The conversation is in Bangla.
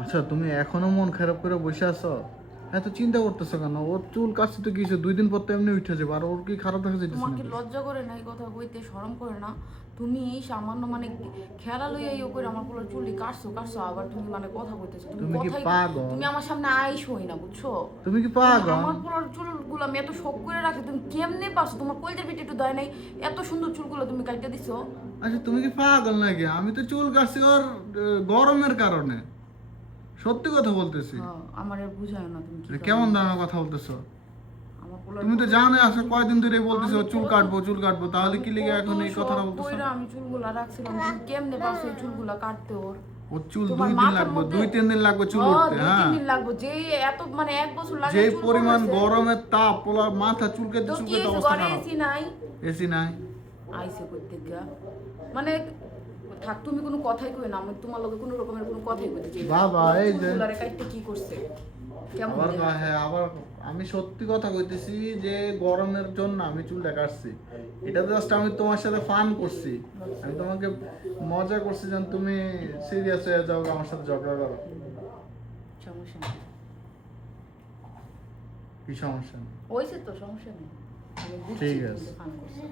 আচ্ছা তুমি এখনো মন খারাপ করে বসে আছো? এত চিন্তা করতেছো কেন? ওর চুল কাটছে তো কিছু 2 দিন পর তো এমনি উঠে যাবে, আর ওর কি খারাপ দেখা যাইতেছে তোমাকে নাকি? লজ্জা করে না এই কথা কইতে, শরম করে না? তুমি এই সামান্য মানে খেলা লইয়া ইয়ে করে আমার পোলার চুলি কাটছো আবার তুমি মানে কথা কইতেছো, তুমি তুমি কি কথাই পাগল? তুমি আমার সামনে আইসোই না, বুঝছো? তুমি কি তুমি পাগল? আমার পোলার চুলগুলো আমি এত শখ করে রাখি, তুমি কেমনে পারছো? তোমার কলজার পিঠে একটু দয় নাই, এত সুন্দর চুলগুলো তুমি কাটতে দিছো। আচ্ছা তুমি কি পাগল নাকি? আমি তো চুল কাটছি ওর গরমের কারণে, সত্যি কথা বলতেছি। হ্যাঁ, আমার আর বুঝায় না তুমি কি কেমন কারণে ধরনের করছো। কথা বলতেছো? আমার পোলার তুমি তো কত জানো সুন্দর আজকে কয়দিন চুলগুলো, ধরে বলতেছো আমি চুল কত কাটবো চুল কাটবো, তাহলে আমি কি লিগে কত এখন এই কথাটা শখ বলতেছো? কইরা আমি চুলগুলা রাখছিলাম, তুমি কেমনে পারছো এই চুলগুলা কাটতে ওর? ওর চুল তোমার 2 দিন মাথার লাগবে, মধ্যে 2-3 দিন লাগবে চুল হ্যাঁ উঠতে, দুই তিন হ্যাঁ। দিন লাগবে, যে এত মানে 1 বছর লাগে যে চুল পরিমাণ কমাইছে। গরমের তাপ, পোলার মাথা চুলকাইতে তো কি চুলকাইতে হয়েছে, অবস্থা ঘরে খারাপ। এসি নাই? এসি নাই। আইসে করতে গা মানে থাক, তুমি কোনো কথাই কই না, আমি তোমার লগে কোনো রকমের কোনো কথাই কইতে চাই না। বাবা এই যে চুলগুলারে কাটতে কি করছে, কেমন আবার দেখা? হ্যাঁ, আবার আমি সত্যি কথা কইতেছি যে গরমের জন্য আমি চুলটা কাটছি। এটা জাস্ট আমি তোমার সাথে ফান করছি, আমি তোমাকে মজা করছি যেন তুমি সিরিয়াস হয়ে যাও, আমার সাথে ঝগড়া করো। সমস্যা নেই, কি সমস্যা নেই? হয়েছে তো সমস্যা নেই, আমি বুঝছি ঠিক তুমি আছে। যে ফান করছো।